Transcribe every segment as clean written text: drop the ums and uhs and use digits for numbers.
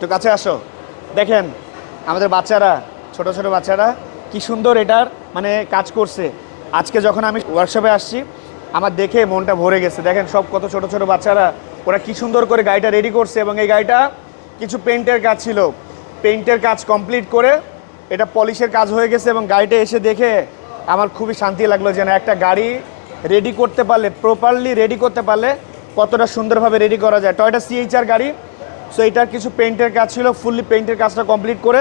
একটু কাছে আসো। দেখেন আমাদের বাচ্চারা, ছোট ছোট বাচ্চারা কি সুন্দর এটার মানে কাজ করছে। আজকে যখন আমি ওয়ার্কশপে আসছি আমার দেখে মনটা ভরে গেছে। দেখেন সব কত ছোট ছোট বাচ্চারা, ওরা কি সুন্দর করে গাড়িটা রেডি করছে। এবং এই গাড়িটা কিছু পেইন্টের কাজ ছিল, পেইন্টের কাজ কমপ্লিট করে এটা পলিশের কাজ হয়ে গেছে। এবং গাড়িটা এসে দেখে আমার খুবই শান্তি লাগলো যে না, একটা গাড়ি রেডি করতে পারলে, প্রপারলি রেডি করতে পারলে কতটা সুন্দরভাবে রেডি করা যায়। টয়োটা সিএইচআর গাড়ি। সো এটার কিছু পেইন্টের কাজ ছিল, ফুললি পেইন্টের কাজটা কমপ্লিট করে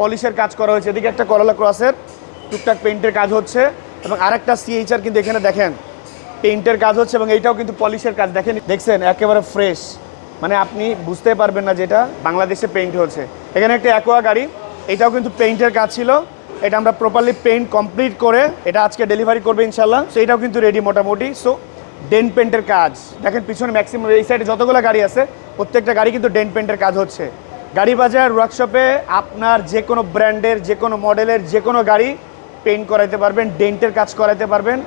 পলিশের কাজ করা হয়েছে। এদিকে একটা করলা ক্রসের টুকটাক পেইন্টের কাজ হচ্ছে এবং আরেকটা সিএইচআর কিন্তু এখানে দেখেন পেইন্টের কাজ হচ্ছে এবং এইটাও কিন্তু পলিশের কাজ। দেখেন, দেখছেন একেবারে ফ্রেশ, মানে আপনি বুঝতে পারবেন না যেটা বাংলাদেশে পেইন্ট হচ্ছে। এখানে একটা অ্যাকোয়া গাড়ি, এটাও কিন্তু পেইন্টের কাজ ছিল। এটা আমরা প্রপারলি পেইন্ট কমপ্লিট করে এটা আজকে ডেলিভারি করবে ইনশাল্লাহ। সো এটাও কিন্তু রেডি মোটামুটি। সো ডেন্ট পেইন্টের কাজ দেখেন পিছনে ম্যাক্সিমাম, এই সাইডে যতগুলো গাড়ি আছে প্রত্যেকটা গাড়ি কিন্তু ডেন্ট পেইন্টের কাজ হচ্ছে। গাড়ি বাজার ওয়ার্কশপে আপনার যে কোনো ব্র্যান্ডের, যে কোনো মডেলের যে কোনো গাড়ি পেইন্ট করাইতে পারবেন, ডেন্টের কাজ করাইতে পারবেন।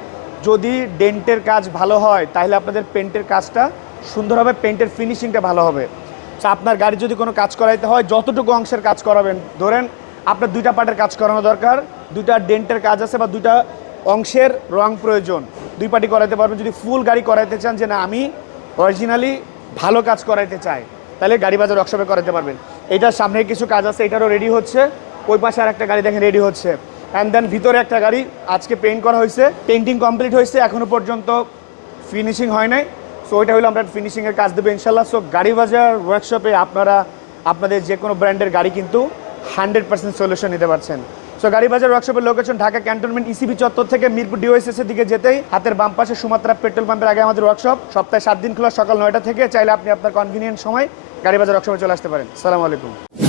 যদি ডেন্টের কাজ ভালো হয় তাহলে আপনাদের পেইন্টের কাজটা সুন্দর হবে, পেইন্টের ফিনিশিংটা ভালো হবে। সো আপনার গাড়ি যদি কোনো কাজ করাইতে হয় যতটুকু অংশের কাজ করাবেন, ধরেন আপনার দুইটা পার্টের কাজ করানো দরকার, দুইটা ডেন্টের কাজ আছে বা দুইটা অংশের রং প্রয়োজন, দুই পার্টি করাইতে পারবেন। যদি ফুল গাড়ি করাইতে চান যে না আমি অরিজিনালি ভালো কাজ করাইতে চাই, তাহলে গাড়ি বাজার ওয়ার্কশপে করাতে পারবেন। এইটার সামনে কিছু কাজ আছে, এটারও রেডি হচ্ছে। ওই পাশে আর একটা গাড়ি দেখেন রেডি হচ্ছে। অ্যান্ড দেন ভিতরে একটা গাড়ি আজকে পেইন্ট করা হয়েছে, পেইন্টিং কমপ্লিট হয়েছে, এখনও পর্যন্ত ফিনিশিং হয় নাই। সো ওইটা হলো আমরা ফিনিশিংয়ের কাজ দেবো ইনশাল্লাহ। সো গাড়ি বাজার ওয়ার্কশপে আপনারা আপনাদের যে কোনো ব্র্যান্ডের গাড়ি কিন্তু 100% সলিউশন নিতে পারছেন। সো গাড়ি বাজার ওয়ার্কশপের লোকেশন ঢাকা ক্যান্টনমেন্ট ইসিবি চত্বর থেকে মিরপুর ডিওএসএস এর দিকে যেতেই হাতের বাম পাশে সুমাত্রা পেট্রোল পাম্পের আগে আমাদের ওয়ার্কশপ। সপ্তাহে 7 দিন খোলা, সকাল 9টা থেকে। চাইলে আপনি আপনার কনভিনিয়েন্ট সময় গাড়ি বাজার ওয়ার্কশপে চলে আসতে পারেন। আসসালামু আলাইকুম।